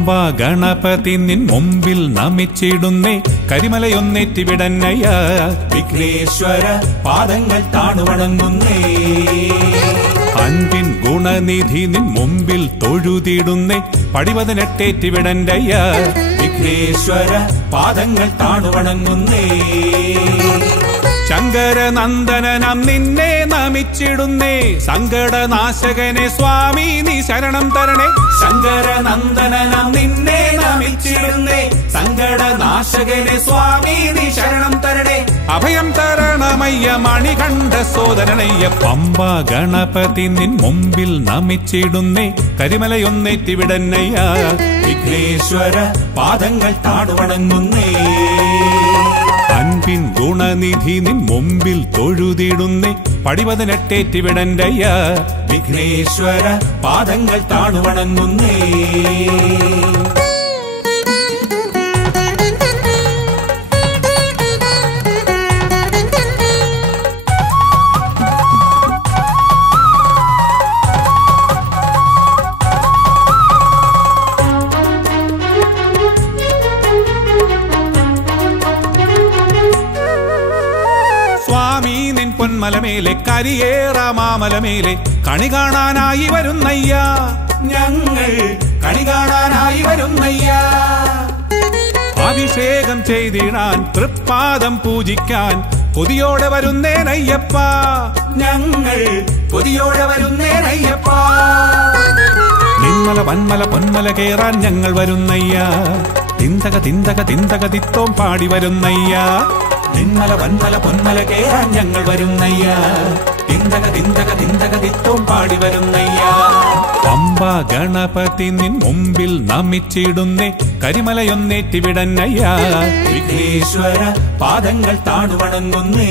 പമ്പ ഗണപതി നിൻ മുമ്പിൽ നമിച്ചിടുന്നേ കരിമലയൊന്നേറ്റിവിടന്നയ്യ വിഘ്നേശ്വര പാദങ്ങൾ താണുവണങ്ങുന്നേ അൻപിൻ ഗുണനിധി നിൻ മുമ്പിൽ തൊഴുതിടുന്നേ പടിപതിനെട്ടേറ്റിവിടന്നയ്യ വിഘ്നേശ്വര പാദങ്ങൾ താണുവണങ്ങുന്നേ ശങ്കരനന്ദനം നിന്നെ നമിച്ചിടുന്നേ സങ്കടനാശകനെ സ്വാമി നീ ശരണം തരണേ ശങ്കരനന്ദനം നിന്നെ നമിച്ചിടുന്നേ സങ്കടനാശകനെ സ്വാമി നീ ശരണം തരണേ അഭയം തരണമയ്യ മണികണ്ഠ സോദരനയ്യ പമ്പ ഗണപതി നിൻ മുമ്പിൽ നമിച്ചിടുന്നേ കരിമലയൊന്നേറ്റിവിടന്നയ്യ വിഘ്നേശ്വര പാദങ്ങൾ താണുവണങ്ങുന്നേ അൻപിൻ ഗുണനിധി നിൻ മുമ്പിൽ തൊഴുതിടുന്നേ പടിപതിനെട്ടേറ്റിവിടന്നയ്യ വിഘ്നേശ്വര പാദങ്ങൾ താണുവണങ്ങുന്നേ സ്വാമി നിൻ പൊന്മലമേലെ കരിയേറാമാമലമേലെ കണി കാണാനായി വരുന്നയ്യ ഞങ്ങൾ കണി കാണാനായി വരുന്നയ്യ അഭിഷേകം ചെയ്തിടാൻ തൃപ്പാദം പൂജിക്കാൻ കൊതിയോടെ വരുന്നേനയ്യപ്പ ഞങ്ങൾ കൊതിയോടെ വരുന്നേനയ്യപ്പ നിന്മല വന്മല പൊന്മല കേറാൻ ഞങ്ങൾ വരുന്നയ്യ തിന്തക തിന്തക തിന്തക തിത്തോം പാടി വരുന്നയ്യ നിന്മല വന്മല പൊന്മല കേറാൻ ഞങ്ങൾ വരുന്നയ്യ തിന്തക തിന്തക തിന്തക തിത്തോം പാടി വരുന്നയ്യ പമ്പ ഗണപതി നിൻ മുമ്പിൽ നമിച്ചിടുന്നേ കരിമലയൊന്നേറ്റിവിടന്നയ്യ വിഘ്നേശ്വര പാദങ്ങൾ താണുവണങ്ങുന്നേ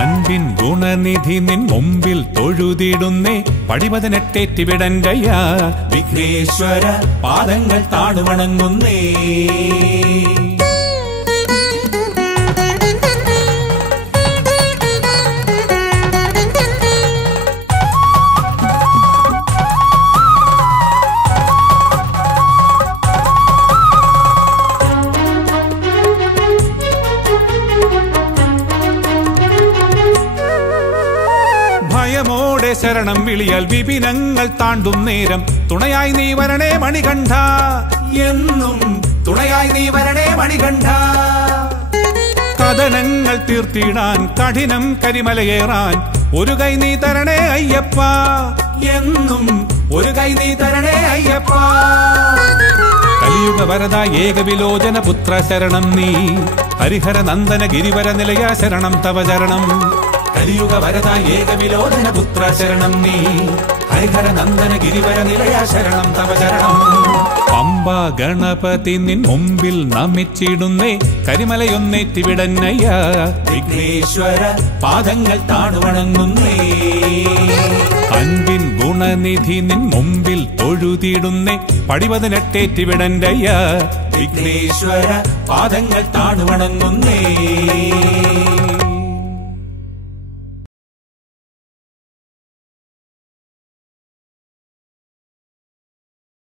അൻപിൻ ഗുണനിധി നിൻ മുമ്പിൽ തൊഴുതിടുന്നേ പടിപതിനെട്ടേറ്റിവിടന്നയ്യ വിഘ്നേശ്വര പാദങ്ങൾ താണുവണങ്ങുന്നേ ഭയമോടെ ശരണം വിളിയാൽ വിപിനങ്ങൾ താണ്ടും നേരം തുണയായി നീ വരണേ മണികണ്ഠ എന്നും തുണയായി നീ വരണേ മണികണ്ഠ കഥനങ്ങൾ തീർത്തിടാൻ കഠിനം കരിമലയേറാൻ ഒരു കൈ നീ തരണേ അയ്യപ്പ എന്നും ഒരു കൈ നീ തരണേ അയ്യപ്പ കലിയുഗ വരദ ഏകവിലോചന പുത്ര ശരണം നീ ഹരിഹര നന്ദന ഗിരിവര നിലയ ശരണം തവ ചരണം കലിയുഗ വരദ ഏകവിലോചന പുത്ര ശരണം നീ ഹരിഹര നന്ദന ഗിരിവര നിലയ ശരണം തവ ചരണം പമ്പ ഗണപതി നിൻ മുമ്പിൽ നമിച്ചിടുന്നേ കരിമലയൊന്നേറ്റിവിടന്നയ്യ വിഘ്നേശ്വര പാദങ്ങൾ താണുവണങ്ങുന്നേ അൻപിൻ ഗുണനിധി നിൻ മുമ്പിൽ തൊഴുതിടുന്നേ പടിപതിനെട്ടേറ്റിവിടന്നയ്യ വിഘ്നേശ്വര പാദങ്ങൾ താണുവണങ്ങുന്നേ